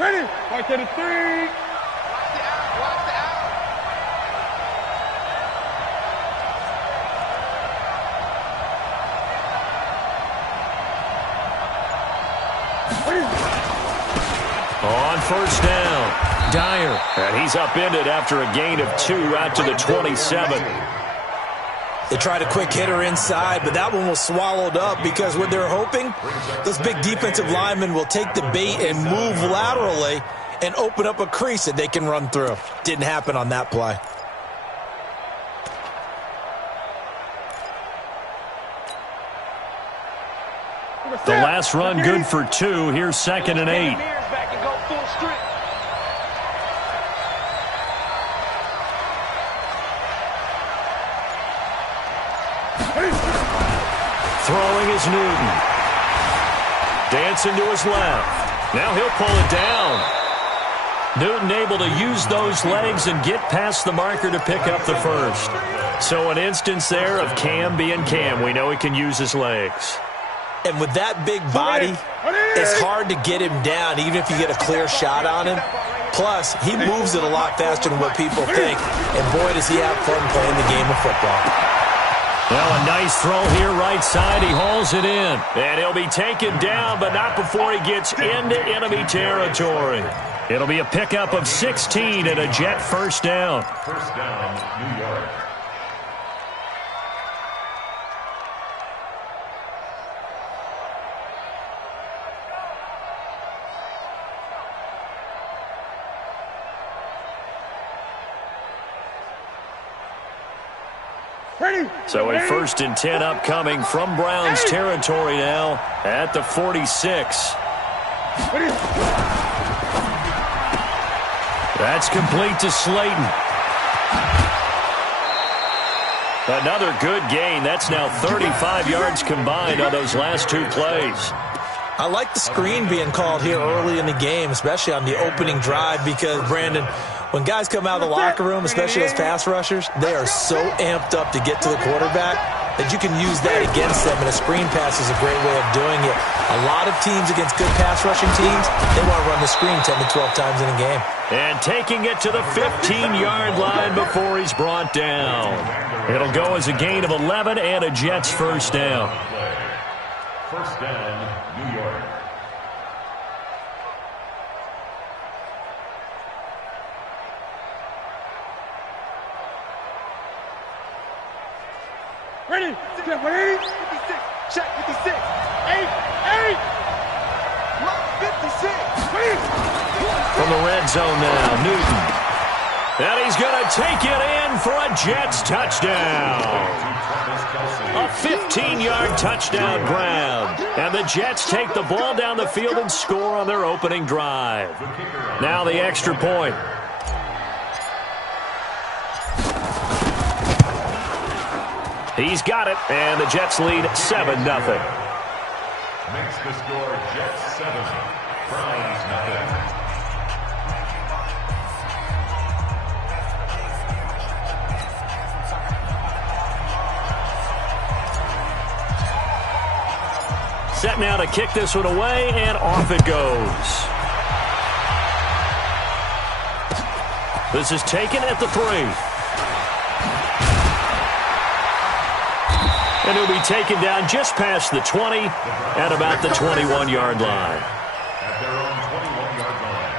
Ready? Right to the three. Watch the out. On first down, Dyer. And he's upended after a gain of 2 out to the 27. They tried a quick hitter inside, but that one was swallowed up because what they're hoping, those big defensive linemen will take the bait and move laterally and open up a crease that they can run through. Didn't happen on that play. The last run good for 2. Here's 2nd and 8. Throwing is Newton. Dancing to his left. Now he'll pull it down. Newton able to use those legs and get past the marker to pick up the first. So an instance there of Cam being Cam. We know he can use his legs. And with that big body, it's hard to get him down, even if you get a clear shot on him. Plus, he moves it a lot faster than what people think. And boy, does he have fun playing the game of football. Well, a nice throw here right side. He hauls it in. And he'll be taken down, but not before he gets into enemy territory. It'll be a pickup of 16 and a Jet first down. First down, New York. So a 1st and 10 upcoming from Browns territory now at the 46. That's complete to Slayton. Another good gain. That's now 35 yards combined on those last 2 plays. I like the screen being called here early in the game, especially on the opening drive, because, Brandon, when guys come out of the locker room, especially those pass rushers, they are so amped up to get to the quarterback that you can use that against them, and a screen pass is a great way of doing it. A lot of teams against good pass rushing teams, they want to run the screen 10 to 12 times in a game. And taking it to the 15-yard line before he's brought down. It'll go as a gain of 11 and a Jets first down. First down, New York. Ready? Ready? 56. Check 56. 8. 56. From the red zone now, Newton. And he's going to take it in for a Jets touchdown. A 15-yard touchdown grab. And the Jets take the ball down the field and score on their opening drive. Now the extra point. He's got it, and the Jets lead 7-0. Makes the score Jets 7, Browns nothing. Set now to kick this one away, and off it goes. This is taken at the 3. And he'll be taken down just past the 20 at about the 21-yard line. At their own 21-yard line.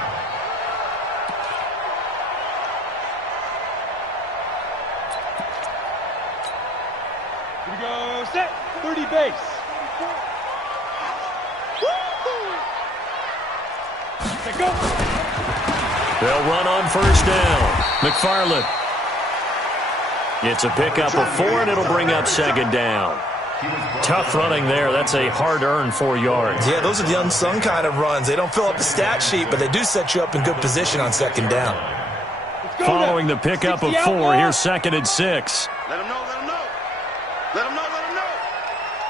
Here we go. Set. 30 base. Let's go. They'll run on first down. McFarland. It's a pickup of 4, and it'll bring up 2nd down. Tough running there. That's a hard-earned 4 yards. Yeah, those are the unsung kind of runs. They don't fill up the stat sheet, but they do set you up in good position on 2nd down. Following the pickup of 4, here's 2nd and 6. Let him know, let him know. Let him know, let him know.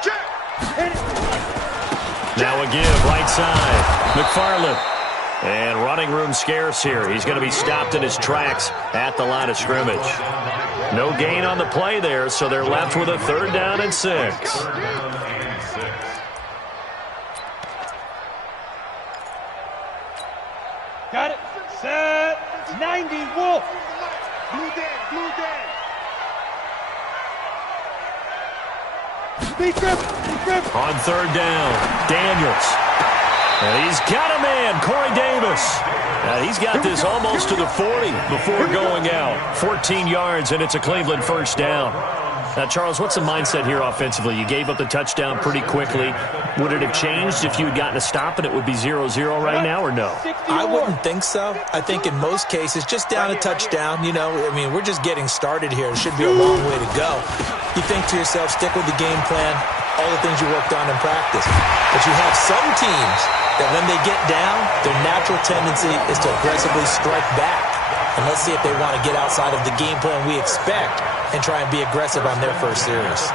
Check. Now a give, right side. McFarland. And running room scarce here. He's going to be stopped in his tracks at the line of scrimmage. No gain on the play there, so they're left with a 3rd down and 6. hanging wolf. Blue Dan, blue Dan. Defense. On third down, Daniels. And he's got a man, Corey Davis. He's got this almost to the 40 before going out. 14 yards, and it's a Cleveland first down. Now, Charles, what's the mindset here offensively? You gave up the touchdown pretty quickly. Would it have changed if you had gotten a stop and it would be 0-0 right now, or no? I wouldn't think so. I think in most cases, just down a touchdown, you know, I mean, we're just getting started here. It should be a long way to go. You think to yourself, stick with the game plan, all the things you worked on in practice. But you have some teams that when they get down, their natural tendency is to aggressively strike back. And let's see if they want to get outside of the game plan we expect and try and be aggressive on their first series.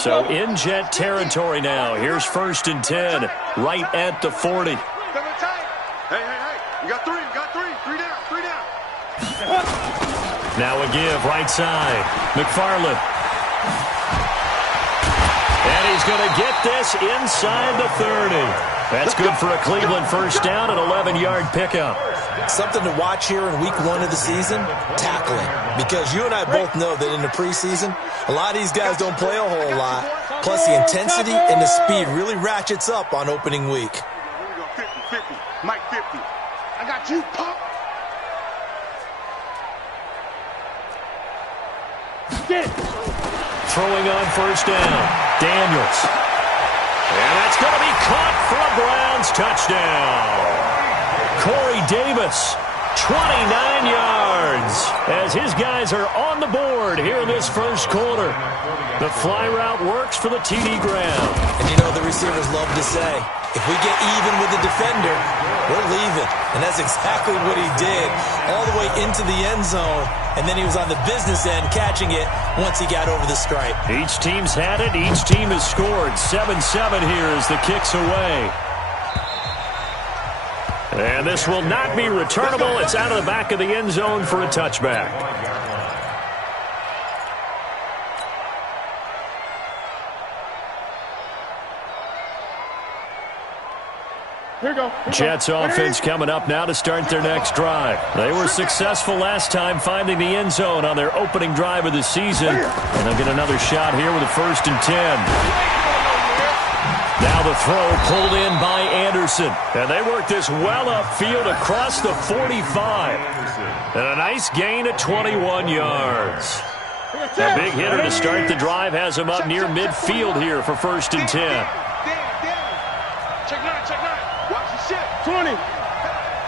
So in Jet territory now. Here's 1st and 10, right at the 40. Hey, you got three, three down. Now a give, right side, McFarland. And he's going to get this inside the 30. That's good for a Cleveland first down, an 11-yard pickup. Something to watch here in week 1 of the season, tackling. Because you and I both know that in the preseason, a lot of these guys don't play a whole lot. Plus the intensity and the speed really ratchets up on opening week. Here we go, 50, Mike 50. I got you, pop. Throwing on first down, Daniels. And that's going to be caught for a Browns touchdown. Corey Davis, 29 yards, as his guys are on the board here in this first quarter. The fly route works for the TD ground. And you know the receivers love to say, if we get even with the defender, we're leaving. And that's exactly what he did, all the way into the end zone. And then he was on the business end catching it once he got over the stripe. Each team's had it. Each team has scored. 7-7 here as the kick's away. And this will not be returnable. It's out of the back of the end zone for a touchback. Here we go. Jets offense coming up now to start their next drive. They were successful last time finding the end zone on their opening drive of the season. And they'll get another shot here with a 1st and 10. Now the throw pulled in by Anderson. And they work this well upfield across the 45. And a nice gain of 21 yards. A big hitter to start the drive has him up near midfield here for 1st and 10. Check nine. Watch the shit. 20.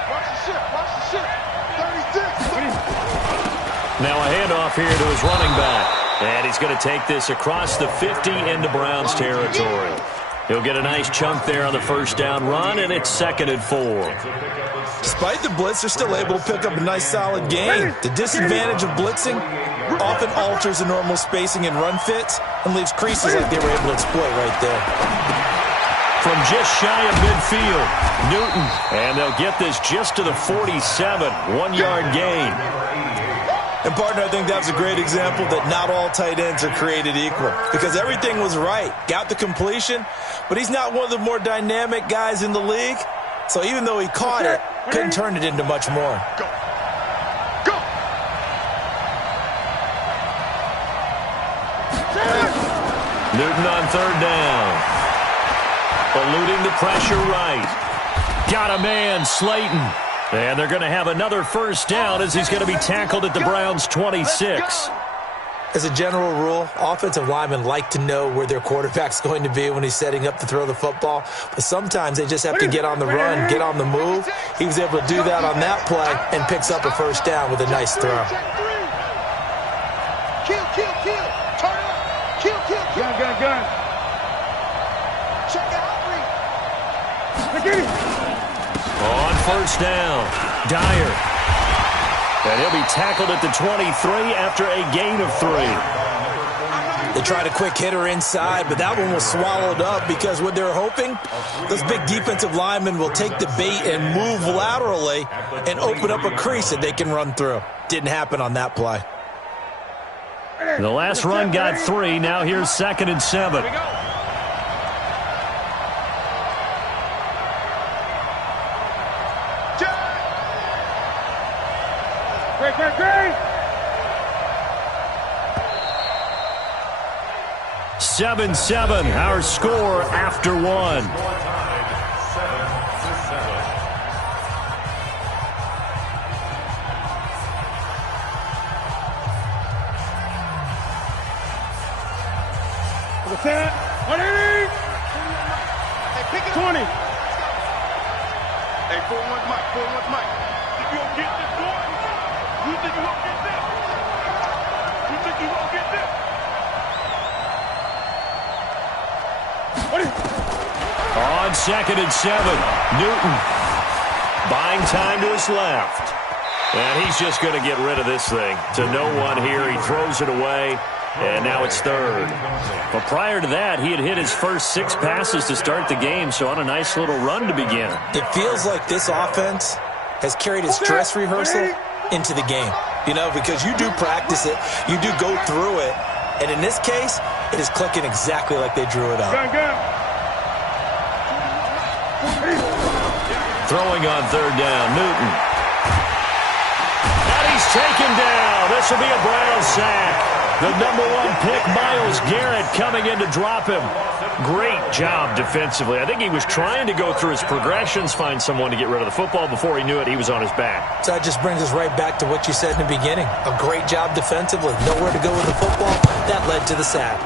Watch the shit. 36. Now a handoff here to his running back. And he's going to take this across the 50 into Browns territory. He'll get a nice chunk there on the first down run, and it's 2nd and 4. Despite the blitz, they're still able to pick up a nice solid gain. The disadvantage of blitzing often alters the normal spacing and run fits and leaves creases like they were able to exploit right there. From just shy of midfield, Newton. And they'll get this just to the 47, 1-yard gain. And, partner, I think that's a great example that not all tight ends are created equal. Because everything was right. Got the completion, but he's not one of the more dynamic guys in the league. So even though he caught it, couldn't turn it into much more. Go. Newton on 3rd down. Eluding the pressure right. Got a man, Slayton. And they're going to have another first down as he's going to be tackled at the Browns' 26. As a general rule, offensive linemen like to know where their quarterback's going to be when he's setting up to throw the football. But sometimes they just have to get on the run, get on the move. He was able to do that on that play and picks up a first down with a nice throw. Kill. Turn up. Kill. Gun. Check out. On first down, Dyer. And he'll be tackled at the 23 after a gain of 3. They tried a quick hitter inside, but that one was swallowed up because what they're hoping, those big defensive linemen will take the bait and move laterally and open up a crease that they can run through. Didn't happen on that play. The last run got 3. Now here's 2nd and 7. Great, great, great. 7-7, our score after one. What's that? 180. Hey, pick it 20. Hey, 4-1's Mike. 4-1's Mike. Think you won't get this, boy? You think you won't get this? You think you won't get this? What is... On 2nd and 7, Newton buying time to his left. And he's just going to get rid of this thing. To no one here, he throws it away. And now it's 3rd. But prior to that, he had hit his first 6 passes to start the game, so on a nice little run to begin. It feels like this offense has carried its dress rehearsal into the game. You know, because you do practice it, you do go through it, and in this case, it is clicking exactly like they drew it up. Throwing on 3rd down, Newton. And he's taken down. This will be a Brown sack. The number 1 pick, Myles Garrett, coming in to drop him. Great job defensively. I think he was trying to go through his progressions, find someone to get rid of the football. Before he knew it, he was on his back. So that just brings us right back to what you said in the beginning. A great job defensively. Nowhere to go with the football. That led to the sack.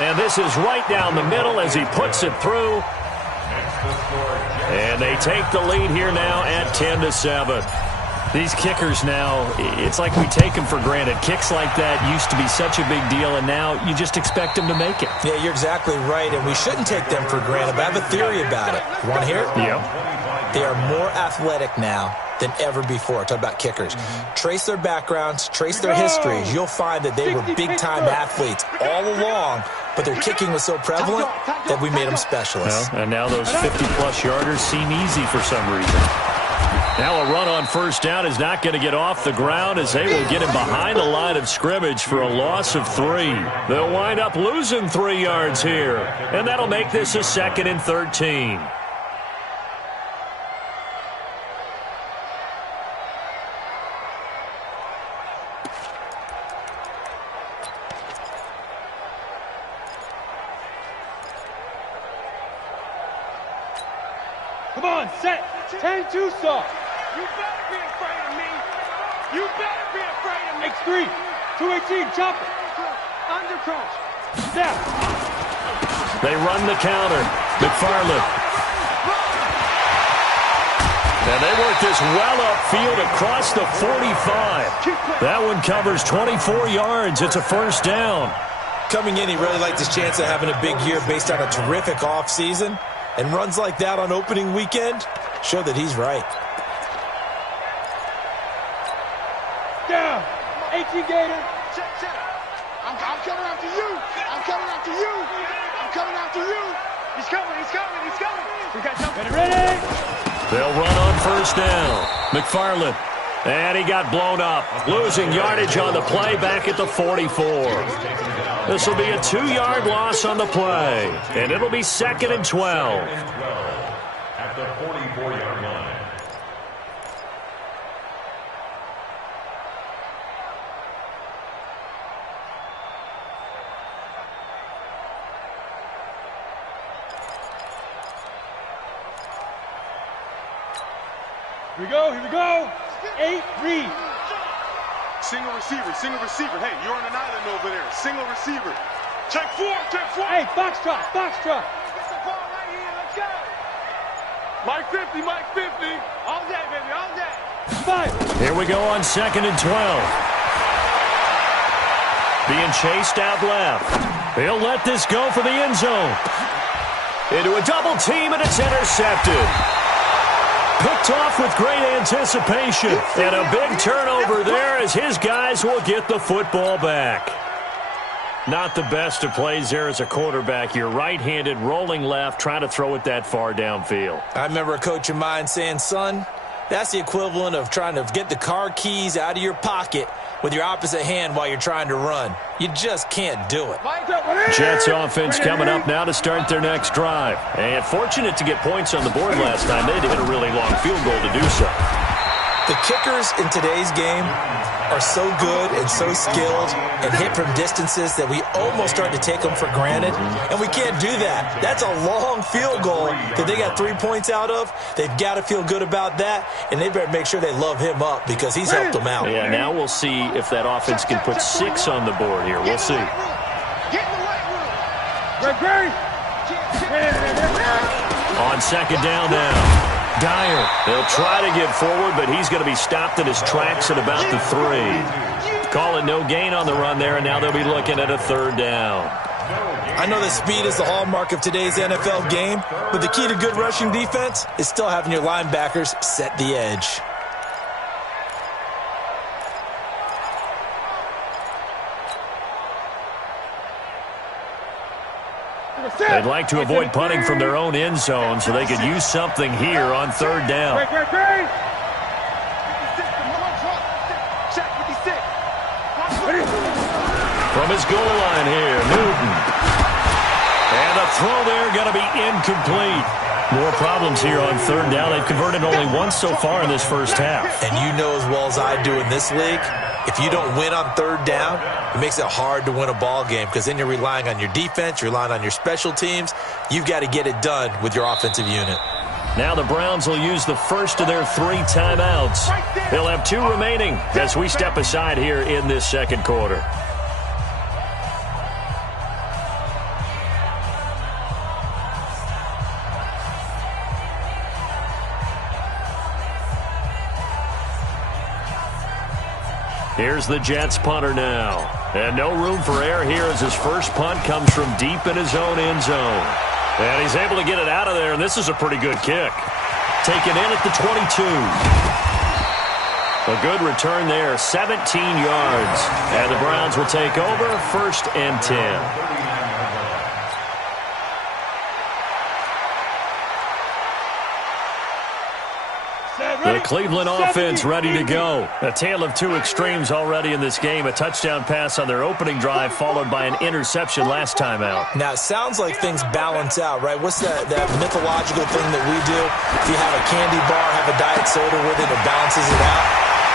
And this is right down the middle as he puts it through. And they take the lead here now at 10-7. These kickers now, it's like we take them for granted. Kicks like that used to be such a big deal, and now you just expect them to make it. Yeah, you're exactly right, and we shouldn't take them for granted. But I have a theory about it. You want to hear it? Yep. They are more athletic now than ever before. Talk about kickers. Trace their backgrounds, trace their histories. You'll find that they were big-time athletes all along, but their kicking was so prevalent that we made them specialists. Well, and now those 50-plus yarders seem easy for some reason. Now a run on 1st down is not going to get off the ground as they will get him behind the line of scrimmage for a loss of 3. They'll wind up losing 3 yards here, and that'll make this a 2nd and 13. Come on, set. 10-2 soft. You better be afraid of me. You better be afraid of me. X3. 218. Chop it. Under crunch. Step. They run the counter. McFarland. And they work this well upfield across the 45. That one covers 24 yards. It's a 1st down. Coming in, he really liked his chance of having a big year based on a terrific offseason. And runs like that on opening weekend show that he's right. Down. 18 Gator. Check, check. I'm coming after you. I'm coming after you. I'm coming after you. He's coming, he's coming, he's coming. We got something ready. They'll run on 1st down. McFarland. And he got blown up. Losing yardage on the play back at the 44. This will be a 2-yard loss on the play. And it'll be 2nd and 12. At the 44-yard line. Here we go, here we go. 8 read. Single receiver. Hey, you're on an island over there. Single receiver. Check 4, check 4. Hey, box drop. Get the ball right here, let's go. Mike 50. All day, baby, all day. 5. Here we go on 2nd and 12. Being chased out left. He'll let this go for the end zone. Into a double team, and it's intercepted. Picked off with great anticipation. And a big turnover there as his guys will get the football back. Not the best of plays there as a quarterback. You're right-handed, rolling left, trying to throw it that far downfield. I remember a coach of mine saying, son, that's the equivalent of trying to get the car keys out of your pocket with your opposite hand while you're trying to run. You just can't do it. Jets offense coming up now to start their next drive. And fortunate to get points on the board last time. They had to hit a really long field goal to do so. The kickers in today's game are so good and so skilled and hit from distances that we almost start to take them for granted, and we can't do that. That's a long field goal that they got 3 points out of. They've got to feel good about that, and they better make sure they love him up because he's helped them out. Yeah, now we'll see if that offense can put 6 on the board here. We'll see. On second down now. Dyer, they'll try to get forward, but he's going to be stopped in his tracks at about the 3. Call it no gain on the run there, and now they'll be looking at a 3rd down. I know that speed is the hallmark of today's NFL game, but the key to good rushing defense is still having your linebackers set the edge. They'd like to avoid punting from their own end zone so they could use something here on 3rd down. From his goal line here, Newton. And the throw there going to be incomplete. More problems here on 3rd down. They've converted only once so far in this first half. And you know as well as I do in this league, if you don't win on 3rd down, it makes it hard to win a ball game because then you're relying on your defense, you're relying on your special teams. You've got to get it done with your offensive unit. Now the Browns will use the first of their 3 timeouts. They'll have 2 remaining as we step aside here in this second quarter. Here's the Jets punter now. And no room for error here as his first punt comes from deep in his own end zone. And he's able to get it out of there, and this is a pretty good kick. Taken in at the 22. A good return there, 17 yards. And the Browns will take over, 1st and 10. The Cleveland offense ready to go. A tale of 2 extremes already in this game. A touchdown pass on their opening drive followed by an interception last time out. Now, it sounds like things balance out, right? What's that mythological thing that we do? If you have a candy bar, have a diet soda with it, it balances it out.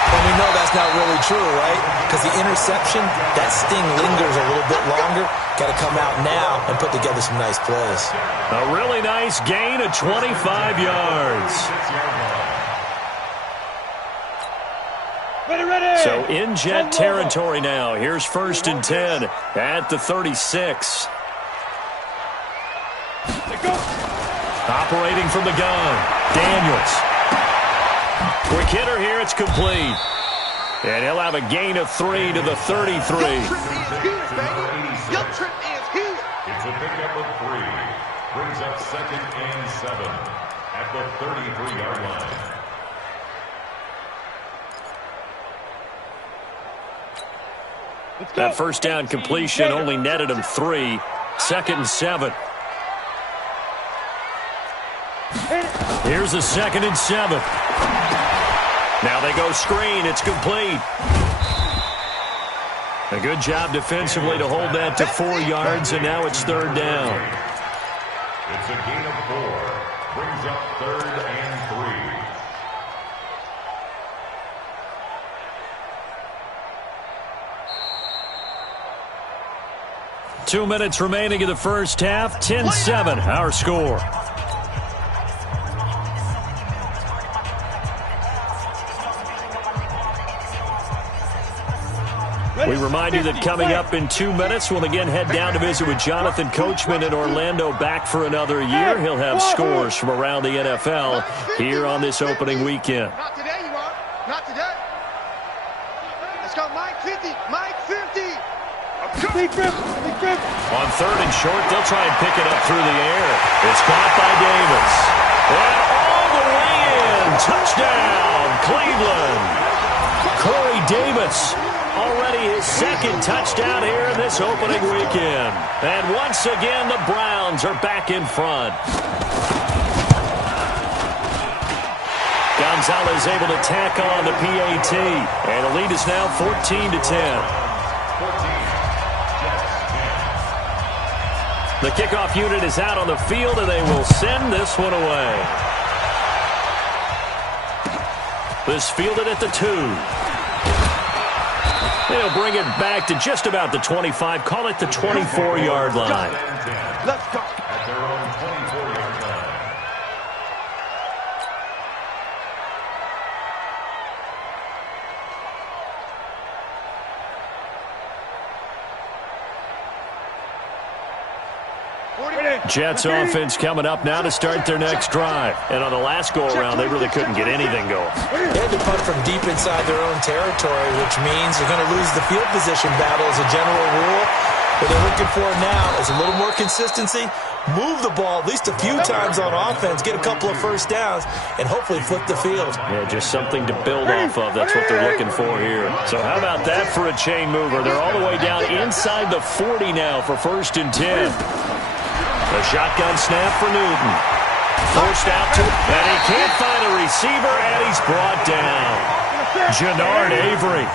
Well, we know that's not really true, right? Because the interception, that sting lingers a little bit longer. Got to come out now and put together some nice plays. A really nice gain of 25 yards. So in Jet territory now. Here's 1st and 10 at the 36. Operating from the gun, Daniels. Quick hitter here, it's complete. And he'll have a gain of 3 to the 33. It's a pickup of 3. Brings up 2nd and 7 at the 33-yard line. That first down completion only netted him 3. 2nd and 7. Here's a 2nd and 7. Now they go screen. It's complete. A good job defensively to hold that to 4 yards, and now it's 3rd down. It's a gain of 4. Brings up 3rd and 3. 2 minutes remaining in the first half. 10-7, our score. We remind you that coming up in 2 minutes, we'll again head down to visit with Jonathan Coachman in Orlando, back for another year. He'll have scores from around the NFL here on this opening weekend. Not today, you are. Not today. Let's go, Mike 50. Mike 50. Big grip. On 3rd and short, they'll try and pick it up through the air. It's caught by Davis. And all the way in. Touchdown, Cleveland. Corey Davis, already his 2nd touchdown here in this opening weekend. And once again, the Browns are back in front. Gonzalez able to tack on the PAT. And the lead is now 14-10. The kickoff unit is out on the field, and they will send this one away. This fielded at the 2. They'll bring it back to just about the 25. Call it the 24-yard line. Let's go. At their own 24-yard line. Jets offense coming up now to start their next drive. And on the last go-around, they really couldn't get anything going. They had to punt from deep inside their own territory, which means they're going to lose the field position battle as a general rule. What they're looking for now is a little more consistency, move the ball at least a few times on offense, get a couple of first downs, and hopefully flip the field. Yeah, just something to build off of. That's what they're looking for here. So how about that for a chain mover? They're all the way down inside the 40 now for 1st and 10. A shotgun snap for Newton. Forced out to him, and he can't find a receiver, and he's brought down. Jannard Avery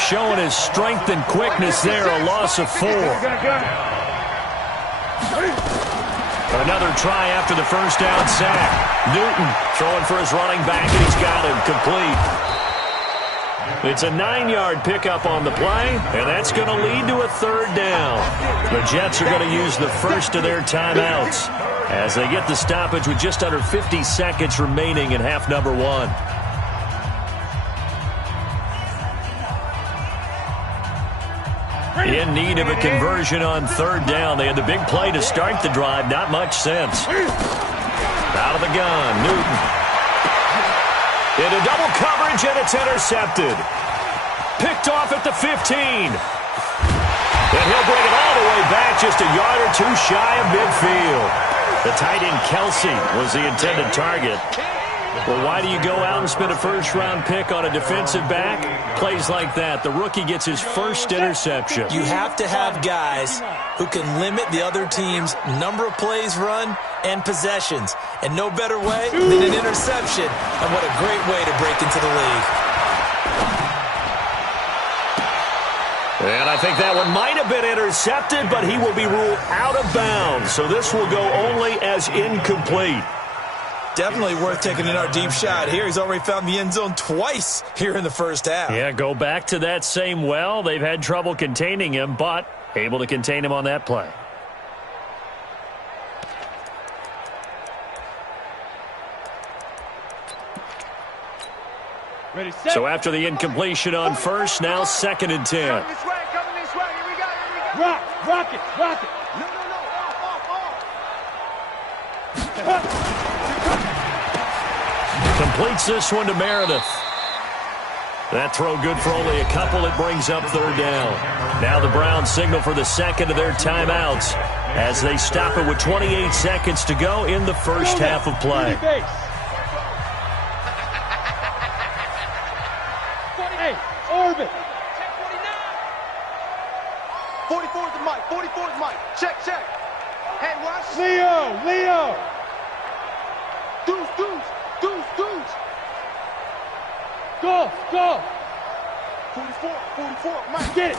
showing his strength and quickness there, a loss of 4. Another try after the first down sack. Newton throwing for his running back, and he's got him complete. It's a 9-yard pickup on the play, and that's going to lead to a 3rd down. The Jets are going to use the first of their timeouts as they get the stoppage with just under 50 seconds remaining in half number 1. In need of a conversion on 3rd down. They had the big play to start the drive. Not much sense. Out of the gun, Newton. Into double coverage, and it's intercepted. Picked off at the 15. And he'll bring it all the way back, just a yard or 2 shy of midfield. The tight end Kelsey was the intended target. Well, why do you go out and spend a first-round pick on a defensive back? Plays like that. The rookie gets his first interception. You have to have guys who can limit the other team's number of plays run and possessions. And no better way than an interception. And what a great way to break into the league. And I think that one might have been intercepted, but he will be ruled out of bounds. So this will go only as incomplete. Definitely worth taking in our deep shot here. He's already found the end zone twice here in the first half. Yeah, go back to that same well. They've had trouble containing him, but able to contain him on that play. Ready, set. So after the incompletion on first, now 2nd and 10. Coming this way, coming this way. Here we go, here we go. Rock it, rock it. No, off. Completes this one to Meredith. That throw good for only a couple. It brings up 3rd down. Now the Browns signal for the 2nd of their timeouts as they stop it with 28 seconds to go in the first half of play. Hey, Orbit. 44 is the mic. 44 is the mic. Check. Hey, watch. Leo. Deuce. Go. 44, Mike. Get it.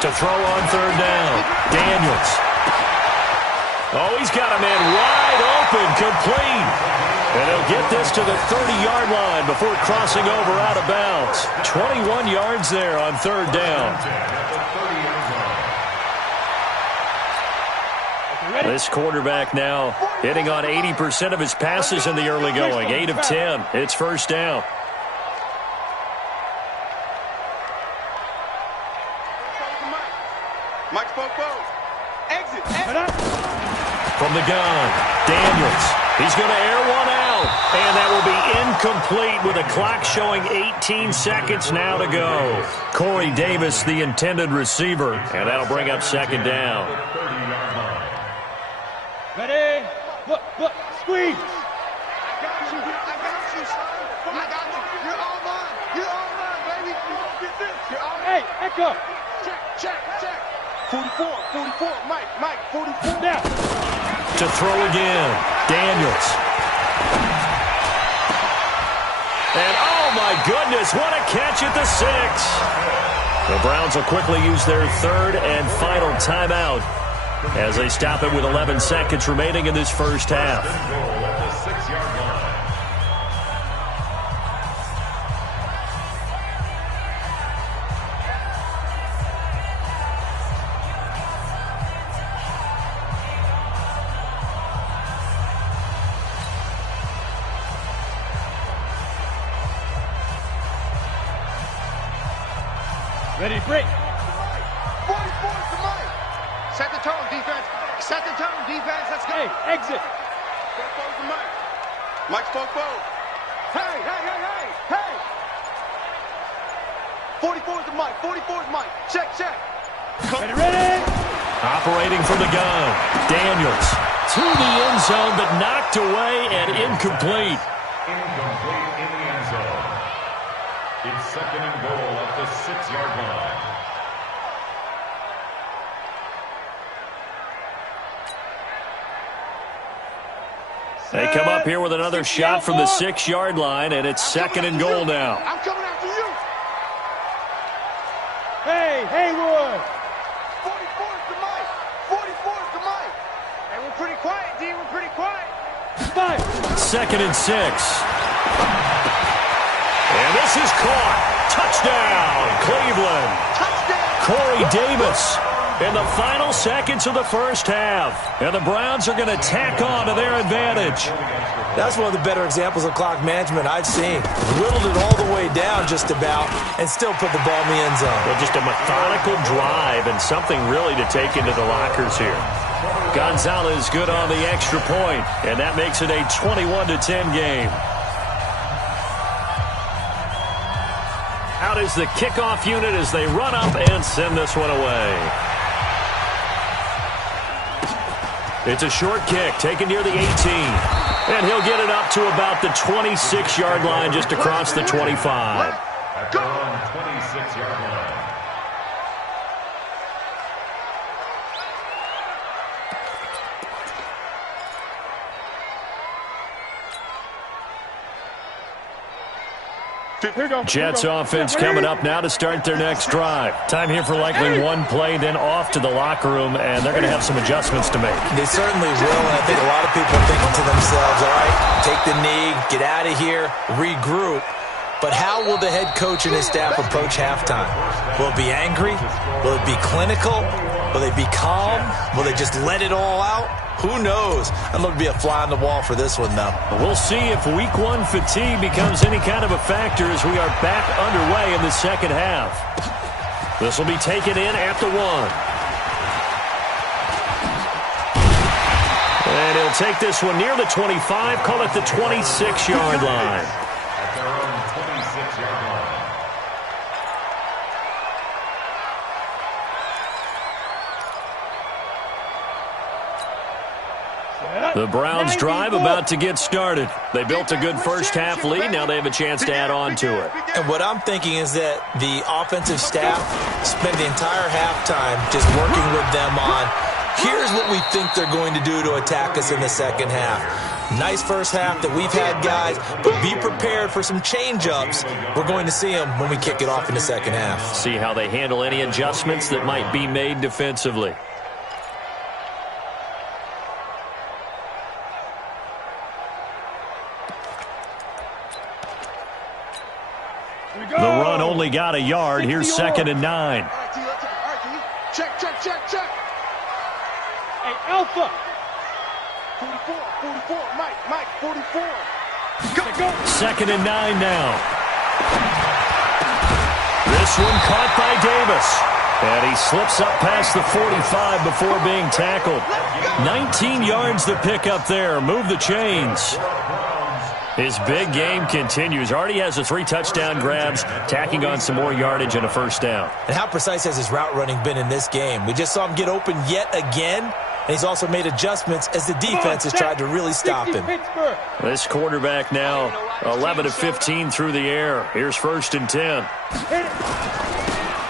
To throw on 3rd down, Daniels. Oh, he's got a man wide open, complete. And he'll get this to the 30-yard line before crossing over out of bounds. 21 yards there on 3rd down. This quarterback now hitting on 80% of his passes in the early going. 8 of 10. It's 1st down. Mike spoke forward. Exit. From the gun, Daniels. He's going to air one out. And that will be incomplete with a clock showing 18 seconds now to go. Corey Davis, the intended receiver. And that'll bring up 2nd down. Ready? Look, squeeze. I got you, son. I got you. You're all mine, baby. Get this. You're all mine. Hey, echo. Check. 44, Mike, 44. Now. To throw again, Daniels. And oh my goodness, what a catch at the 6. The Browns will quickly use their 3rd and final timeout as they stop it with 11 seconds remaining in this first half. Ready, break. 44 to Mike. Set the tone, defense. Set the tone, defense. Let's go. Hey, exit. 44 to Mike. Mike Fofo. Hey, hey, hey, hey, hey. 44 to Mike. 44 to Mike. Check, check. Ready, ready. Operating from the gun. Daniels to the end zone, but knocked away and incomplete. Incomplete in the end zone. It's second and goal at the 6-yard line. They come up here with another shot from the 6-yard line, and it's second and goal now. I'm coming after you. Hey, Haywood. 44 to Mike. 44 to Mike. Hey, we're pretty quiet, D. We're pretty quiet. 5. Second and 6. And this is caught. Touchdown, Cleveland. Touchdown. Corey Davis in the final seconds of the first half. And the Browns are going to tack on to their advantage. That's one of the better examples of clock management I've seen. Whittled it all the way down just about and still put the ball in the end zone. Well, just a methodical drive and something really to take into the lockers here. Gonzalez good on the extra point, and that makes it a 21-10 game. Out is the kickoff unit as they run up and send this one away. It's a short kick taken near the 18. And he'll get it up to about the 26-yard line just across the 25. At their own 26-yard line. Jets offense coming up now to start their next drive. Time here for likely one play, then off to the locker room, and they're going to have some adjustments to make. They certainly will, and I think a lot of people are thinking to themselves, all right, take the knee, get out of here, regroup. But how will the head coach and his staff approach halftime? Will it be angry? Will it be clinical? Will they be calm? Will they just let it all out? Who knows? I'd love to be a fly on the wall for this one, though. We'll see if week one fatigue becomes any kind of a factor as we are back underway in the second half. This will be taken in at the 1. And he'll take this one near the 25, call it the 26-yard line. At their own 26-yard line. The Browns drive about to get started. They built a good first-half lead. Now they have a chance to add on to it. And what I'm thinking is that the offensive staff spent the entire halftime just working with them on, here's what we think they're going to do to attack us in the second half. Nice first half that we've had, guys, but be prepared for some change-ups. We're going to see them when we kick it off in the second half. See how they handle any adjustments that might be made defensively. The run only got a yard. Here's second and 9. All right, D. Check, check, check, check. Hey, Alpha. 44, Mike, 44. Go. Second and 9 now. This one caught by Davis. And he slips up past the 45 before being tackled. 19 yards to pick up there. Move the chains. His big game continues. Already has the 3 touchdown grabs, tacking on some more yardage and a first down. And how precise has his route running been in this game? We just saw him get open yet again, and he's also made adjustments as the defense has tried to really stop him. This quarterback now 11 of 15 through the air. Here's first and 10.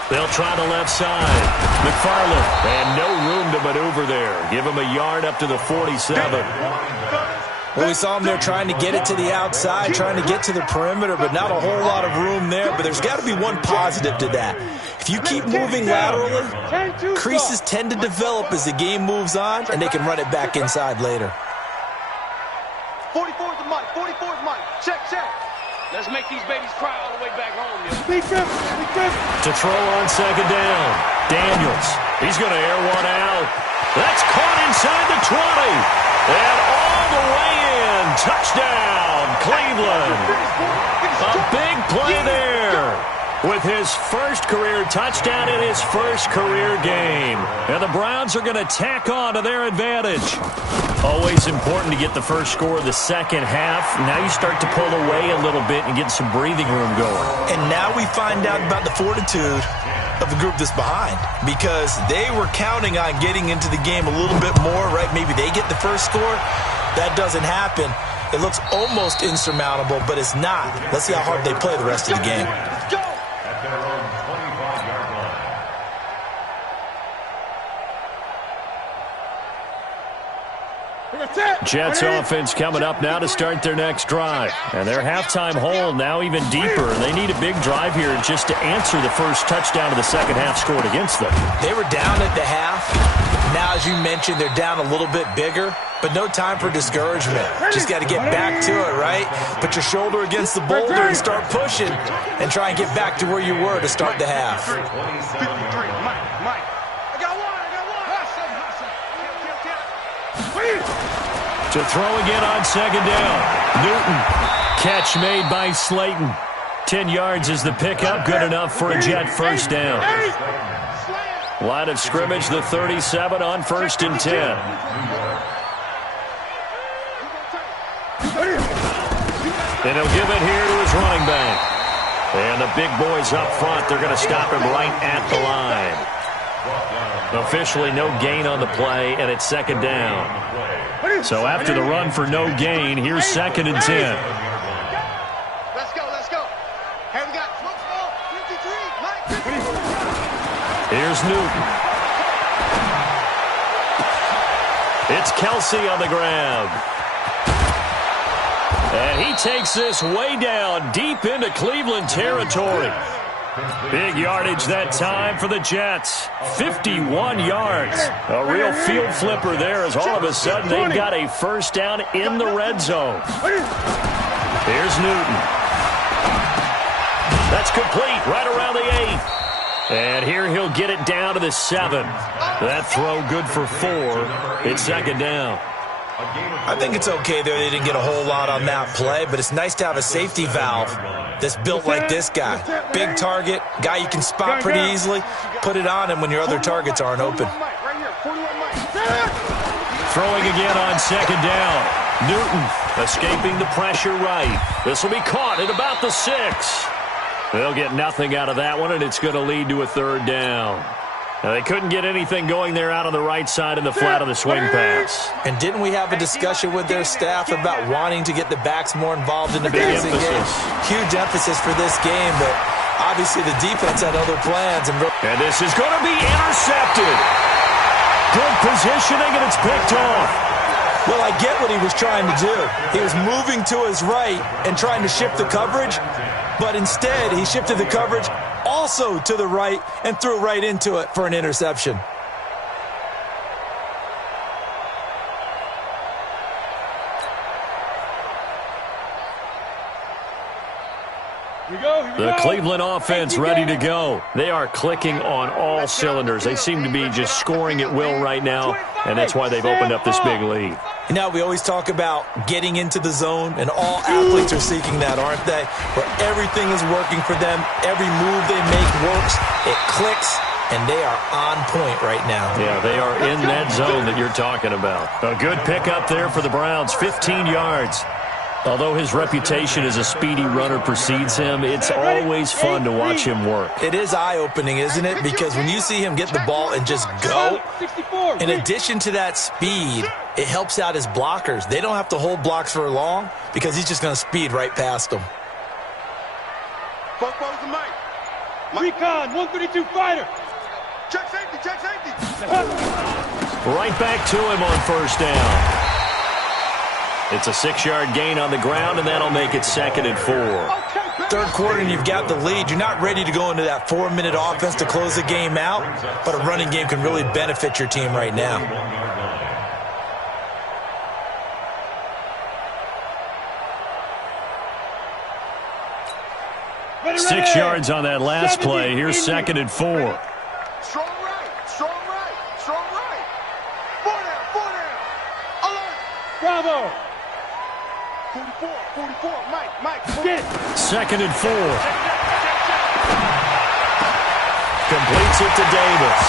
They'll try the left side. McFarland, and no room to maneuver there. Give him a yard up to the 47. Well, we saw him there trying to get it to the outside, trying to get to the perimeter, but not a whole lot of room there. But there's got to be one positive to that. If you keep moving laterally, creases tend to develop as the game moves on, and they can run it back inside later. 44's the Mike, 44's Mike. Check, check. Let's make these babies cry all the way back home, yo. To throw on second down. Daniels. He's going to air one out. That's caught inside the 20. And all the way in. Touchdown, Cleveland. A big play there. with his first career touchdown in his first career game. And the Browns are going to tack on to their advantage. Always important to get the first score of the second half. Now you start to pull away a little bit and get some breathing room going. And now we find out about the fortitude of the group that's behind, because they were counting on getting into the game a little bit more, right? Maybe they get the first score. That doesn't happen. It looks almost insurmountable, but it's not. Let's see how hard they play the rest of the game. At their own 25-yard line. Jets offense coming up now to start their next drive. And their halftime hole now even deeper. And they need a big drive here just to answer the first touchdown of the second half scored against them. They were down at the half. Now, as you mentioned, they're down a little bit bigger, but no time for discouragement. Just got to get back to it, right? Put your shoulder against the boulder and start pushing and try and get back to where you were to start the half. To throw again on second down. Newton. Catch made by Slayton. 10 yards is the pickup. Good enough for a Jet first down. Line of scrimmage, the 37 on 1st and 10. And he'll give it here to his running back. And the big boys up front, they're going to stop him right at the line. Officially no gain on the play, and it's second down. So after the run for no gain, here's 2nd and 10. Let's go, let's go. Here we got 53. Here's Newton. It's Kelsey on the grab. And he takes this way down, deep into Cleveland territory. Big yardage that time for the Jets. 51 yards. A real field flipper there as all of a sudden they've got a first down in the red zone. Here's Newton. That's complete right around the 8. And here he'll get it down to the 7. That throw good for 4. It's second down. I think it's okay there they didn't get a whole lot on that play, but it's nice to have a safety valve that's built like this guy. Big target, guy you can spot pretty easily. Put it on him when your other targets aren't open. Throwing again on second down. Newton escaping the pressure right. This will be caught at about the 6. They'll get nothing out of that one, and it's going to lead to a third down. Now, they couldn't get anything going there out on the right side in the flat of the swing pass. And didn't we have a discussion with their staff about wanting to get the backs more involved in the passing game? Huge emphasis for this game, but obviously the defense had other plans. And this is going to be intercepted. Good positioning, and it's picked off. Well, I get what he was trying to do. He was moving to his right and trying to shift the coverage, but instead he shifted the coverage also to the right and threw right into it for an interception. The Cleveland offense ready to go. They are clicking on all cylinders. They seem to be just scoring at will right now, and that's why they've opened up this big lead. You know, we always talk about getting into the zone, and all athletes are seeking that, aren't they? Where everything is working for them. Every move they make works. It clicks, and they are on point right now. Yeah, they are in that zone that you're talking about. A good pickup there for the Browns, 15 yards. Although his reputation as a speedy runner precedes him, it's always fun to watch him work. It is eye-opening, isn't it? Because when you see him get the ball and just go, in addition to that speed, it helps out his blockers. They don't have to hold blocks for long because he's just going to speed right past them. Recon, 132 fighter. Check safety, check safety. Right back to him on first down. It's a 6-yard gain on the ground, and that'll make it 2nd and 4. Third quarter, and you've got the lead. You're not ready to go into that 4-minute offense to close the game out, but a running game can really benefit your team right now. Ready, 6 yards on that last play. Here's 2nd and 4. Strong right, strong right, strong right. 4 down, alert. Bravo. 44, Mike. Get. 2nd and 4. Completes it to Davis.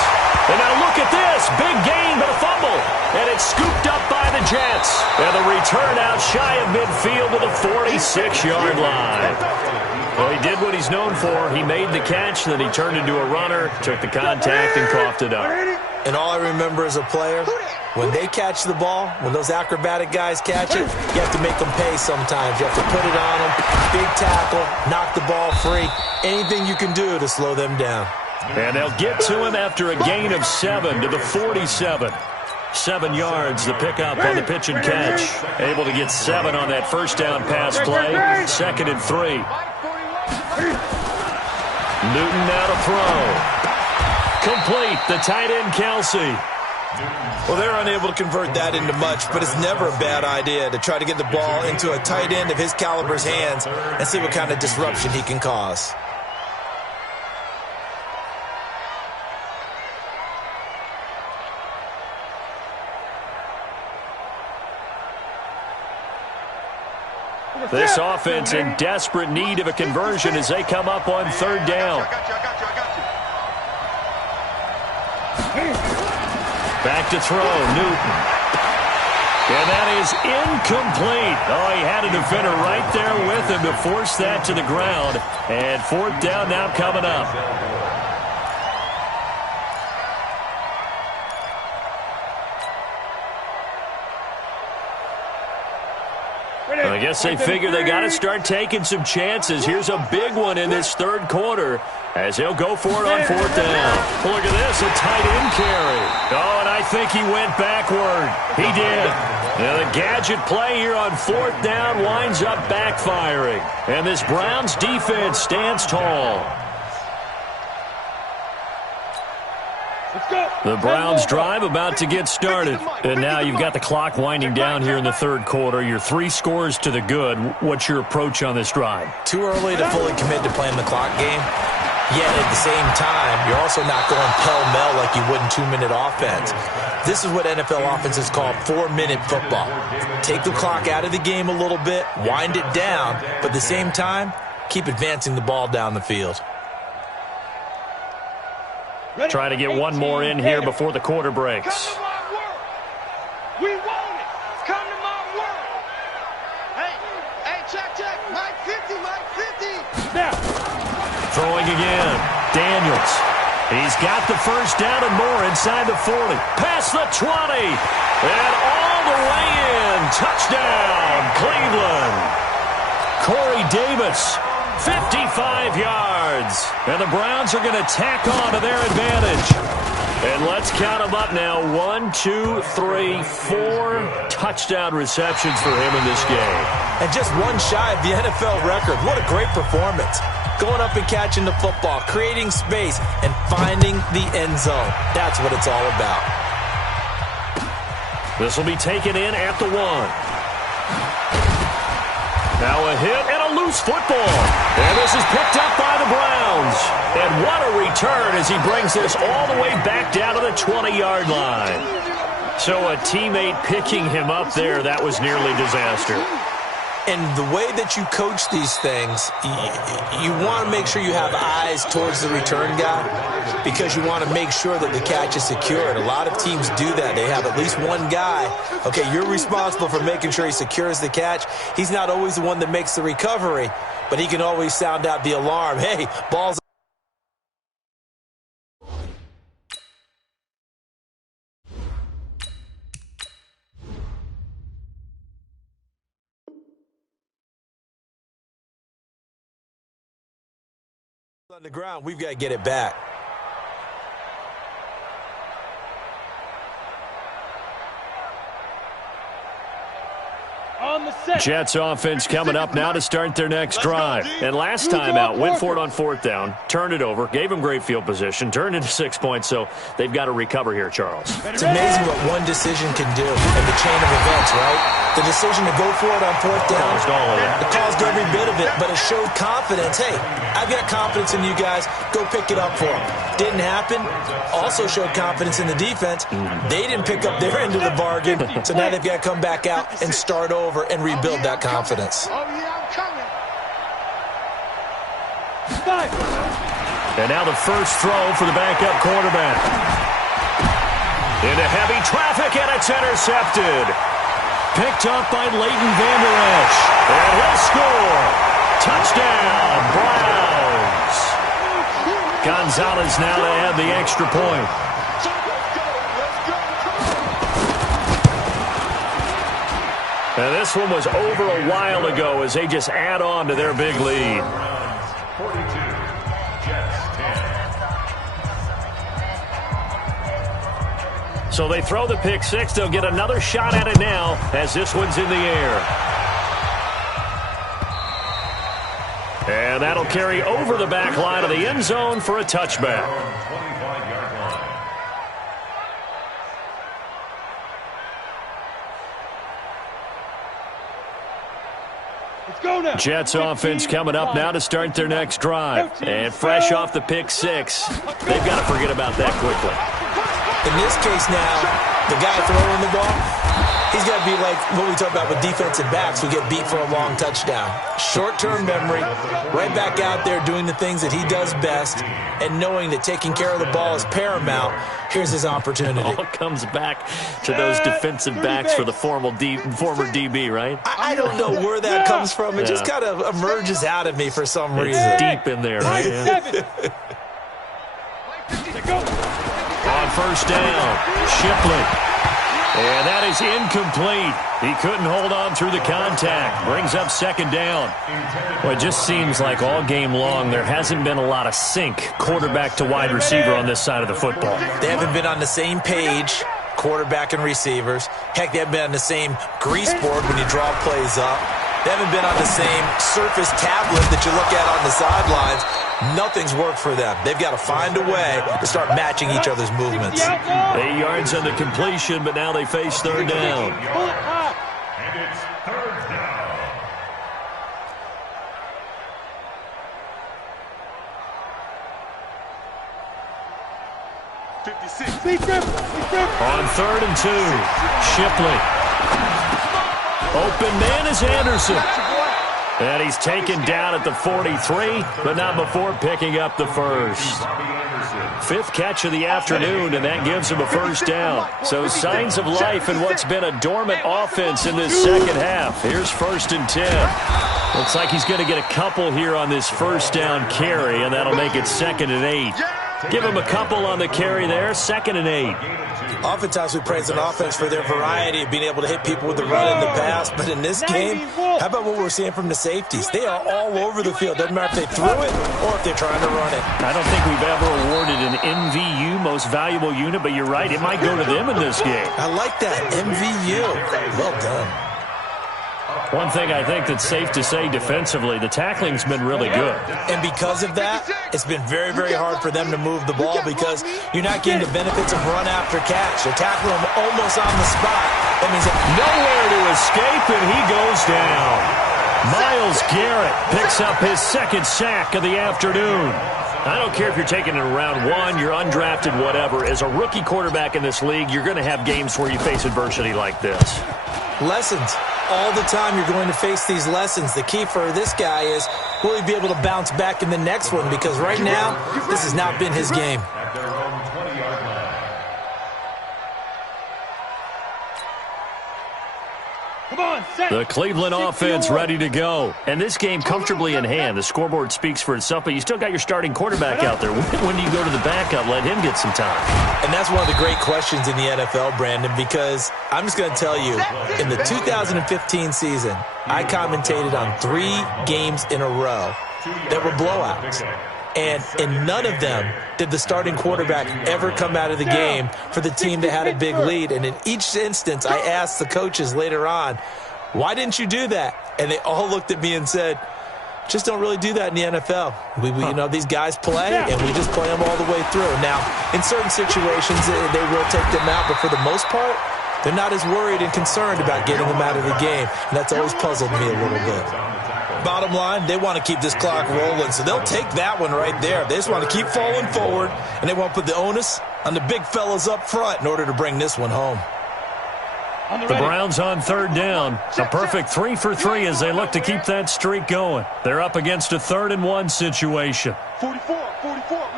And now look at this. Big gain, but a fumble. And it's scooped up by the Jets. And the return out shy of midfield to the 46-yard line. Well, he did what he's known for. He made the catch, then he turned into a runner, took the contact, and coughed it up. And all I remember as a player, when they catch the ball, when those acrobatic guys catch it, you have to make them pay sometimes. You have to put it on them, big tackle, knock the ball free, anything you can do to slow them down. And they'll get to him after a gain of 7 to the 47. 7 yards, the pickup on the pitch and catch. Able to get 7 on that first down pass play. 2nd and 3. Newton now to throw. Complete, the tight end Kelsey. Well, they're unable to convert that into much, but it's never a bad idea to try to get the ball into a tight end of his caliber's hands and see what kind of disruption he can cause. This offense in desperate need of a conversion as they come up on 3rd down. Back to throw, Newton. And that is incomplete. Oh, he had a defender right there with him to force that to the ground. And 4th down now coming up. I guess they figure they got to start taking some chances. Here's a big one in this 3rd quarter as they'll go for it on 4th down. Look at this, a tight end carry. Oh, and I think he went backward. He did. Now the gadget play here on 4th down winds up backfiring. And this Browns defense stands tall. The Browns drive about to get started. And now you've got the clock winding down here in the 3rd quarter. You're 3 scores to the good. What's your approach on this drive? Too early to fully commit to playing the clock game. Yet at the same time, you're also not going pell-mell like you would in 2-minute offense. This is what NFL offenses call 4-minute football. Take the clock out of the game a little bit, wind it down, but at the same time, keep advancing the ball down the field. Try to get one more in here before the quarter breaks. Come to my world. We want it. Come to my world. Hey, check. Mike 50, Mike 50. Now. Throwing again. Daniels. He's got the first down and more inside the 40. Past the 20. And all the way in. Touchdown, Cleveland. Corey Davis. 55 yards. And the Browns are going to tack on to their advantage. And let's count them up now. 1, 2, 3, 4 touchdown receptions for him in this game. And just one shy of the NFL record. What a great performance. Going up and catching the football, creating space, and finding the end zone. That's what it's all about. This will be taken in at the 1. Now a hit and a loose football. And this is picked up by the Browns. And what a return as he brings this all the way back down to the 20-yard line. So a teammate picking him up there, that was nearly disaster. And the way that you coach these things, you want to make sure you have eyes towards the return guy because you want to make sure that the catch is secured. A lot of teams do that. They have at least one guy. Okay, you're responsible for making sure he secures the catch. He's not always the one that makes the recovery, but he can always sound out the alarm. Hey, ball's on the ground. We've got to get it back. On the set. Jets offense coming up now to start their next drive. And last time out, went for it on 4th down, turned it over, gave them great field position, turned into 6 points, so they've got to recover here, Charles. It's amazing what one decision can do in the chain of events, right? The decision to go for it on 4th down, Caused all of that. it caused every bit of it, but it showed confidence. Hey, I've got confidence in you guys. Go pick it up for them. Didn't happen. Also showed confidence in the defense. They didn't pick up their end of the bargain, so now they've got to come back out and start over and rebuild that confidence. Oh, yeah, I'm coming. And now the first throw for the backup quarterback. Into heavy traffic, and it's intercepted. Picked up by Leighton Vander Esch. And he'll score. Touchdown, Browns. Gonzalez now to add the extra point. And this one was over a while ago as they just add on to their big lead. 42, Jets 10. So they throw the pick six. They'll get another shot at it now as this one's in the air. And that'll carry over the back line of the end zone for a touchback. 25-yard line. Go now. Jets offense coming up now to start their next drive. And fresh off the pick six, they've got to forget about that quickly. In this case now, the guy throwing the ball, he's got to be like what we talk about with defensive backs who get beat for a long touchdown. Short-term memory, right back out there doing the things that he does best, and knowing that taking care of the ball is paramount. Here's his opportunity. All comes back to those defensive backs for the former DB, right? I don't know where that comes from. It just kind of emerges out of me for some reason. It's deep in there, right? On first down, Shipley. And that is incomplete. He couldn't hold on through the contact. Brings up second down. Well, it just seems like all game long there hasn't been a lot of sync quarterback to wide receiver on this side of the football. They haven't been on the same page, quarterback and receivers. Heck, they haven't been on the same grease board when you draw plays up. They haven't been on the same surface tablet that you look at on the sidelines. Nothing's worked for them. They've got to find a way to start matching each other's movements. 8 yards on the completion, but now they face third down. And it's third down. On 3rd and 2, Shipley. Open man is Anderson. And he's taken down at the 43, but not before picking up the first. 5th catch of the afternoon, and that gives him a first down. So signs of life in what's been a dormant offense in this second half. Here's 1st and 10. Looks like he's going to get a couple here on this first down carry, and that'll make it 2nd and 8. Give him a couple on the carry there, 2nd and 8. Oftentimes we praise an offense for their variety of being able to hit people with the run in the pass, but in this game, how about what we're seeing from the safeties? They are all over the field. Doesn't matter if they threw it or if they're trying to run it. I don't think we've ever awarded an MVU, most valuable unit, but you're right, it might go to them in this game. I like that, MVU. Well done. One thing I think that's safe to say defensively, the tackling's been really good. And because of that, it's been very, very hard for them to move the ball because you're not getting the benefits of run after catch. They're tackling them almost on the spot. That means nowhere to escape, and he goes down. Myles Garrett picks up his 2nd sack of the afternoon. I don't care if you're taking it in round 1, you're undrafted, whatever. As a rookie quarterback in this league, you're going to have games where you face adversity like this. Lessons. All the time you're going to face these lessons. The key for this guy is, will he be able to bounce back in the next one? Because right now, this has not been his game. At their own 20-yard line. The Cleveland offense ready to go. And this game comfortably in hand. The scoreboard speaks for itself, but you still got your starting quarterback out there. When do you go to the backup? Let him get some time. And that's one of the great questions in the NFL, Brandon, because I'm just going to tell you, in the 2015 season, I commentated on 3 games in a row that were blowouts. And in none of them did the starting quarterback ever come out of the game for the team that had a big lead. And in each instance, I asked the coaches later on, why didn't you do that? And they all looked at me and said, just don't really do that in the NFL. You know, these guys play, and we just play them all the way through. Now, in certain situations, they will take them out, but for the most part, they're not as worried and concerned about getting them out of the game. And that's always puzzled me a little bit. Bottom line, they want to keep this clock rolling, so they'll take that one right there. They just want to keep falling forward, and they want to put the onus on the big fellas up front in order to bring this one home. The Browns on third down. A perfect 3 for 3 as they look to keep that streak going. They're up against a 3rd-and-1 situation. 44,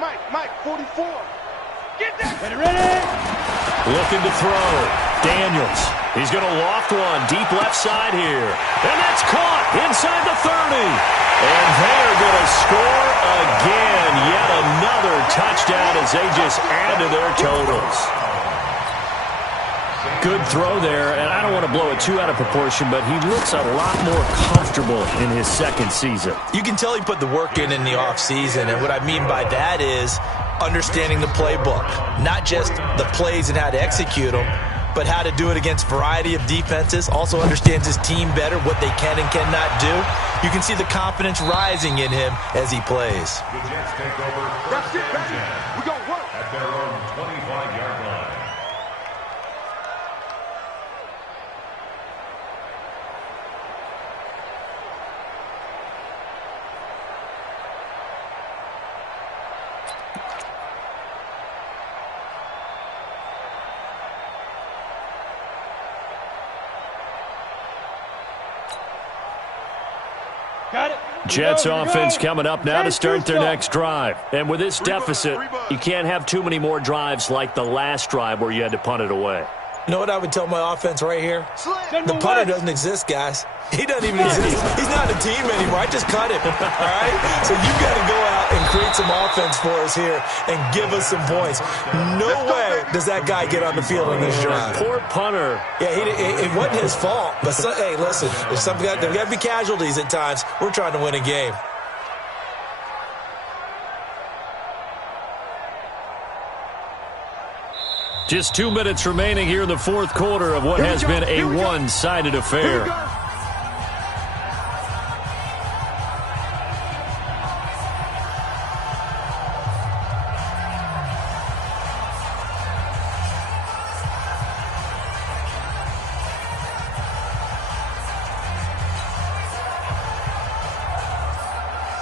Mike, 44. Get that. Ready. Looking to throw. Daniels. He's going to loft one deep left side here. And that's caught inside the 30. And they are going to score again. Yet another touchdown as they just add to their totals. Good throw there, and I don't want to blow it too out of proportion, but he looks a lot more comfortable in his 2nd season. You can tell he put the work in the offseason, and what I mean by that is understanding the playbook. Not just the plays and how to execute them, but how to do it against a variety of defenses. Also understands his team better, what they can and cannot do. You can see the confidence rising in him as he plays. The Jets take over. That's it, baby. We gon' work. At their own 25-yard line. Got it. Jets offense coming up now to start their next drive. And with this deficit, you can't have too many more drives like the last drive where you had to punt it away. You know what I would tell my offense right here? The punter doesn't exist, guys. He doesn't even exist. He's not a team anymore. I just cut him, all right? So you got to go out and create some offense for us here and give us some points. No way does that guy get on the field in this drive. Poor punter. Yeah, it wasn't his fault. But, hey, listen, there's got to be casualties at times. We're trying to win a game. Just 2 minutes remaining here in the 4th quarter of what has been a one-sided affair.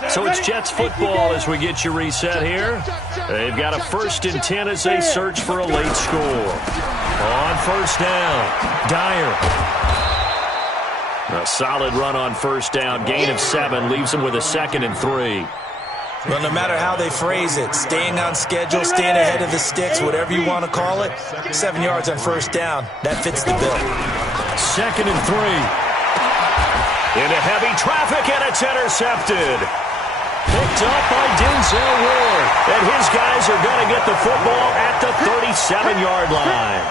So it's Jets football as we get you reset here. They've got a 1st and 10 as they search for a late score. On 1st down, Dyer. A solid run on 1st down. Gain of 7 leaves them with a 2nd and 3. Well, no matter how they phrase it, staying on schedule, staying ahead of the sticks, whatever you want to call it, 7 yards on 1st down. That fits the bill. 2nd and 3. Into heavy traffic, and it's intercepted. Picked up by Denzel Ward. And his guys are going to get the football at the 37-yard line.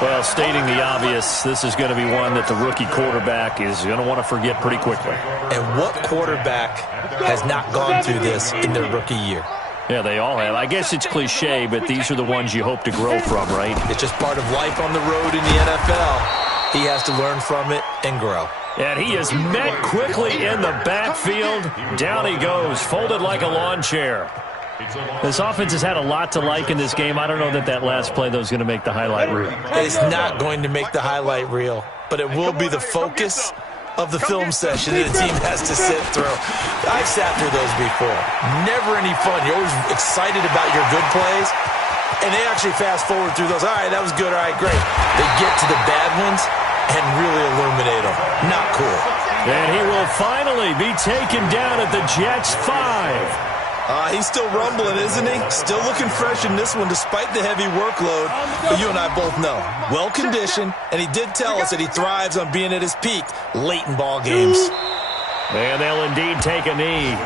Well, stating the obvious, this is going to be one that the rookie quarterback is going to want to forget pretty quickly. And what quarterback has not gone through this in their rookie year? Yeah, they all have. I guess it's cliche, but these are the ones you hope to grow from, right? It's just part of life on the road in the NFL. He has to learn from it and grow. And he is met quickly in the backfield. Down he goes, folded like a lawn chair. This offense has had a lot to like in this game. I don't know that last play, though, is going to make the highlight reel. It's not going to make the highlight reel, but it will be the focus of the film session that the team has to sit through. I've sat through those before. Never any fun. You're always excited about your good plays, and they actually fast forward through those. All right, that was good. All right, great. They get to the bad ones and really illuminate them. Not cool. And he will finally be taken down at the Jets' 5. He's still rumbling, isn't he? Still looking fresh in this one despite the heavy workload. But you and I both know, well-conditioned, and he did tell us that he thrives on being at his peak late in ball games. And they'll indeed take a knee.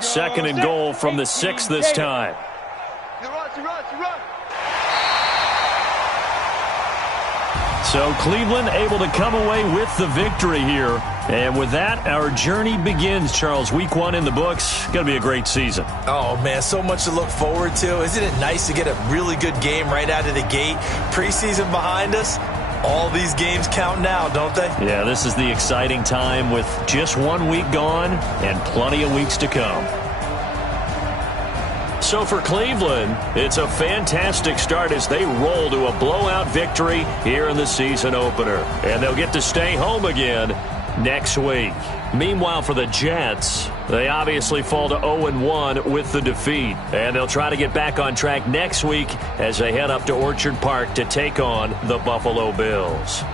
Second and goal from the 6 this time. So Cleveland able to come away with the victory here. And with that, our journey begins, Charles. Week 1 in the books. Going to be a great season. Oh, man, so much to look forward to. Isn't it nice to get a really good game right out of the gate? Preseason behind us. All these games count now, don't they? Yeah, this is the exciting time with just 1 week gone and plenty of weeks to come. So So for Cleveland, it's a fantastic start as they roll to a blowout victory here in the season opener. And they'll get to stay home again next week. Meanwhile, for the Jets, they obviously fall to 0-1 with the defeat. And they'll try to get back on track next week as they head up to Orchard Park to take on the Buffalo Bills.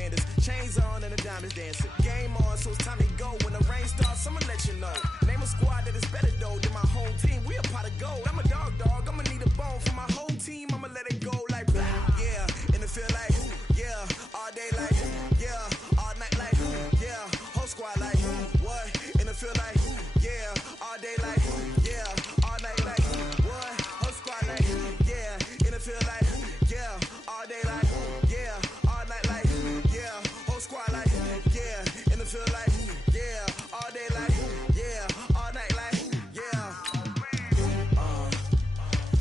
Sanders. Chains on and the diamonds dancing. Game on, so it's time to go. When the rain starts, I'ma let you know. Name a squad that is better though than my whole team. We a pot of gold. I'm a dog. I'ma need a bone for my whole team. I'ma let it go like yeah. And it feel like yeah. All day like yeah. All night like yeah. Whole squad like what? And it feel like yeah. All day like yeah. All night like what? Whole squad like yeah. And it feel like yeah. All day like yeah. All night like yeah. Whole squad like yeah. And it feel like yeah. All day like yeah. All night like yeah.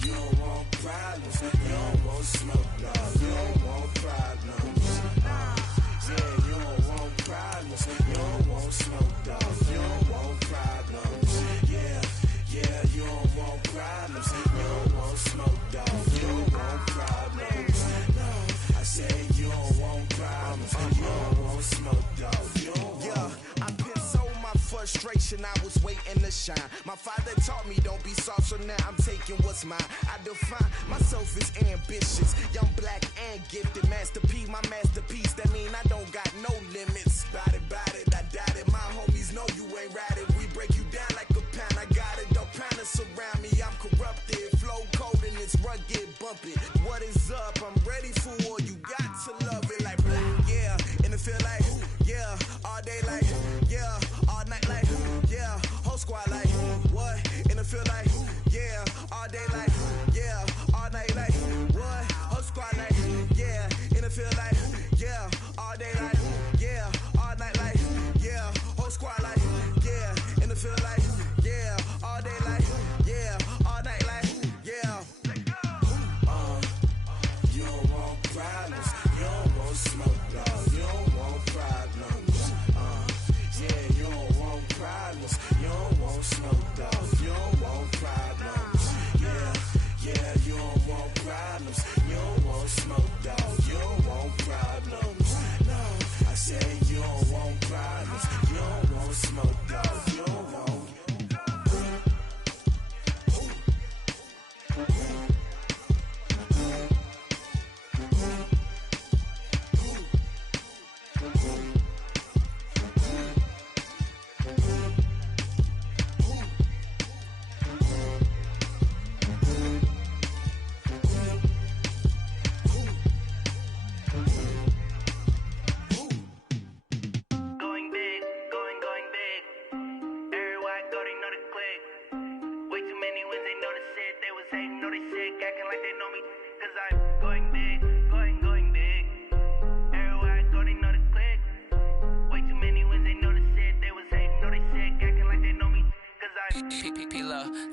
You don't want problems. You don't want smoke, no. You don't want problems. Yeah, you don't want problems. You don't want smoke, dog. You don't want problems. Yeah, you don't want problems. You don't want smoke, dog. You don't want problems. No, I said you don't want problems. You don't want smoke, dog. You don't want. Yeah, I've been so my frustration, I was waiting to shine. My father taught me don't be soft, so now I'm taking what's mine. I define myself as ambitious, young, black, and gifted. Master P, my masterpiece. That mean I don't got no limits. Bout it, I doubt it. My homies know you ain't ratted. We break you down like a pound. I got it, don't pound us around me. I'm corrupted, flow cold and it's rugged, bumpy. What is up? I'm ready for war. You got to love it like yeah, and it feel like yeah, all day like yeah, all night like yeah, whole squad like what? And it feel like yeah, all day like yeah, all night like what? Whole squad like yeah, and it feel like yeah, all day like yeah, all night like yeah, whole squad like yeah, and it feel like yeah, all day like yeah, all night like yeah. You don't want problems, you don't want smoke, dog. You don't want problems. Yeah, you don't want problems, you don't want smoke, dog. You don't want problems. Yeah, you don't want problems, you don't want smoke, dog. You don't want problems. No, I said you don't want problems, you don't want smoke, dog. You don't want.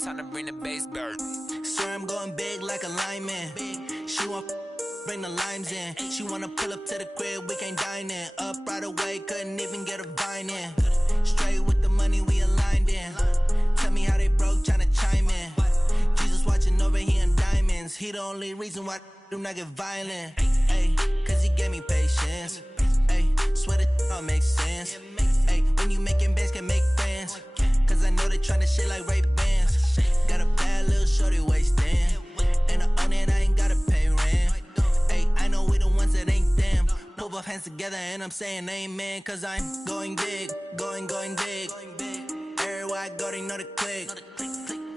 Time to bring the bass bird. Swear I'm going big like a lineman. She want bring the limes in. She wanna pull up to the crib, we can't dine in. Up right away, couldn't even get a vine in. Straight with the money we aligned in. Tell me how they broke, tryna chime in. Jesus watching over here in diamonds. He the only reason why I do not get violent. Ay, cause he gave me patience. Ay, swear that all makes sense. Ay, when you making bands, can make friends. Cause I know they tryna shit like Ray-Bans. Got a bad little shorty wasting. And I own it, I ain't gotta pay rent. Ay, I know we the ones that ain't them. Pull both hands together and I'm saying amen. Cause I'm going big, going big. Everywhere I go, they know the click.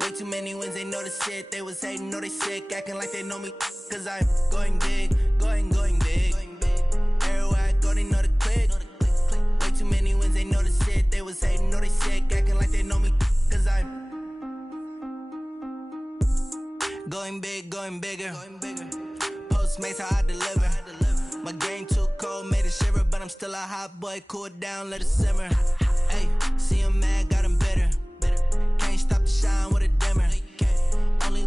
Way too many wins, they know the shit. They was hating, know they sick, acting like they know me. Cause I'm going big, going big. Everywhere I go, they know the click. Way too many wins, they know the shit. They was hating, know they sick, acting like they know me. Cause I'm going big, going bigger. Postmates, how I deliver. My game too cold, made it shiver. But I'm still a hot boy, cool it down, let it simmer. Hey, see him mad, got him bitter. Can't stop the shine with a dimmer. Only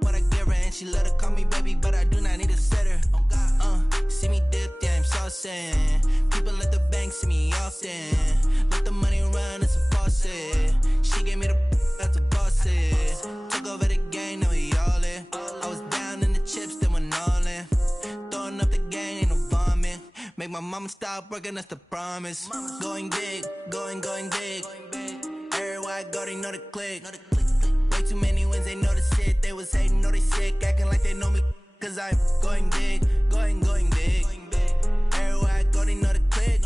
what I give her, and she let her call me baby, but I do not need a sitter. See me dip, yeah, I'm saucing. People at the bank see me often. Let the money run, it's a faucet. She gave me the that's a faucet. Took over the game, now we all in. I was down in the chips, then went all in. Throwing up the gang, ain't no vomit. Make my mama stop working, that's the promise. Going big, going big. Everywhere I go, they know the click. Way too many wins, they know the shit. They was hating, know they sick, acting like they know me. Cause I'm going big, going big. Everywhere I go, Shorty know the click.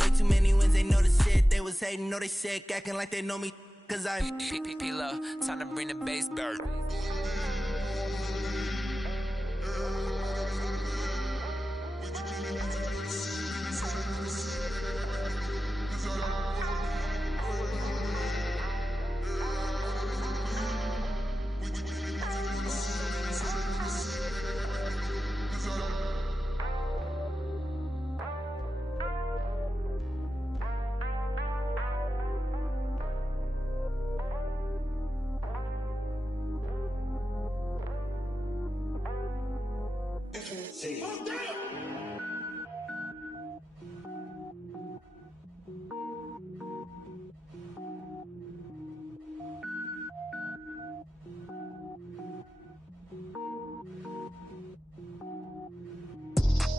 Way too many wins, they know the shit. They was hating, know they sick, acting like they know me. Cause I'm P-P-P-Love, time to bring the bass bird.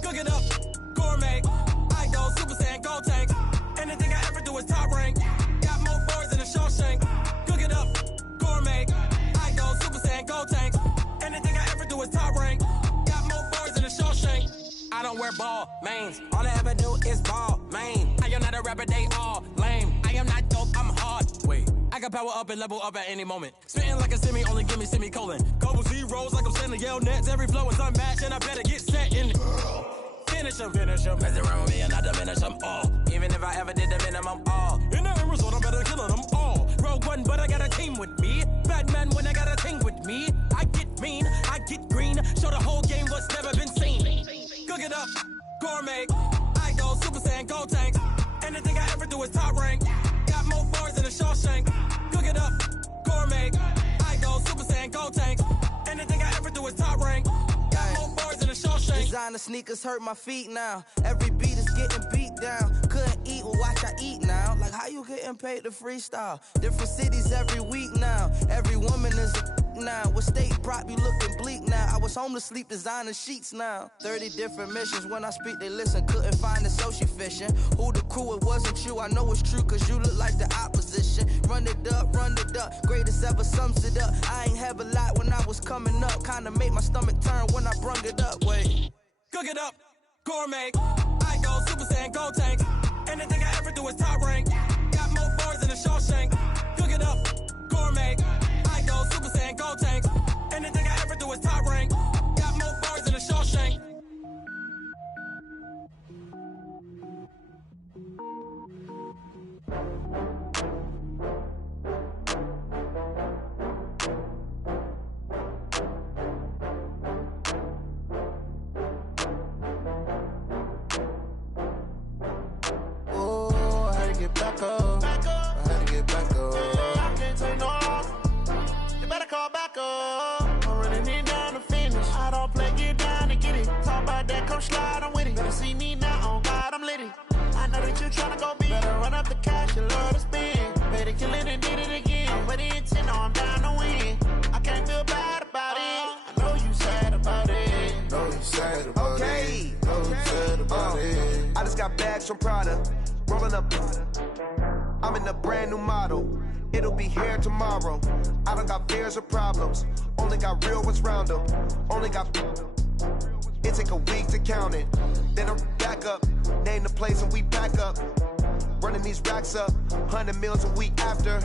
Cook it up, gourmet. I go Super Saiyan, gold tank. Anything I ever do is top rank. Got more boys than a Shawshank. Cook it up, gourmet. I go Super Saiyan, gold tank. Anything I ever do is top rank. Got more boys than a Shawshank. I don't wear ball mains. All I ever do is ball main. I am not a rapper, they all lame. I am not dope, I'm hard. Wait, I can power up and level up at any moment. Spitting like a semi, only give me semicolon. Couple zeros like I'm sending yell nets. Every flow is unmatched and I better get set in. Finish them. Mess around with me and I diminish them all. Even if I ever did the minimum, all. In the end result, I'm better killing them all. Rogue One, but I got a team with me. Batman when I got a thing with me. I get mean, I get green. Show the whole game what's never been seen. Cook it up, gourmet. I go Super Saiyan, gold tank. Anything I ever do is top rank. Got more bars than a Shawshank. Cook it up, gourmet. I go Super Saiyan, gold tank. Anything I ever do is top rank. Got more bars than a Shawshank. Designer sneakers hurt my feet now. Every beat is getting beat down. Couldn't eat, well watch I eat now. Like how you getting paid to freestyle? Different cities every week now. Every woman is a now. With state prop, you looking bleak now. I was home to sleep, designer sheets now. 30 different missions. When I speak, they listen. Couldn't find it, so she fishing. Who the crew, it wasn't you. I know it's true, cause you look like the opposition. Run it up, greatest ever sums it up. I ain't have a lot when I was coming up. Kinda made my stomach turn when I brung it up. Wait. Cook it up, gourmet. I go Super Saiyan, gold tank. Anything I ever do is top rank. Got more bars than a Shawshank. Cook it up, gourmet. I go Super Saiyan, gold tank. Anything I ever do is top rank. Got more bars than a Shawshank. Back up. I had to get back up. I can't take no loss. You better call back up. I'm running it down to finish. I don't play, get down to get it. Talk about that, come slide, I'm with it. Better see me now, on God, I'm litty. I know that you tryna go big. Better run up the cash, you love to spend. Better kill it and did it again. I'm with the intent, no, I'm down to win. I can't feel bad about it. I know you sad about it. Know you sad about it. Know you sad about it. I just got bags from Prada. Rolling up, I'm in a brand new model. It'll be here tomorrow. I don't got fears or problems. Only got real ones round them. Only got. It take a week to count it. Then I'm back up. Name the place and we back up. Running these racks up. 100 meals a week after.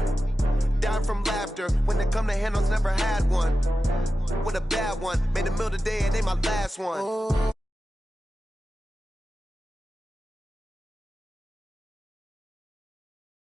Down from laughter. When they come to handles, never had one. With a bad one. Made a meal today and ain't my last one.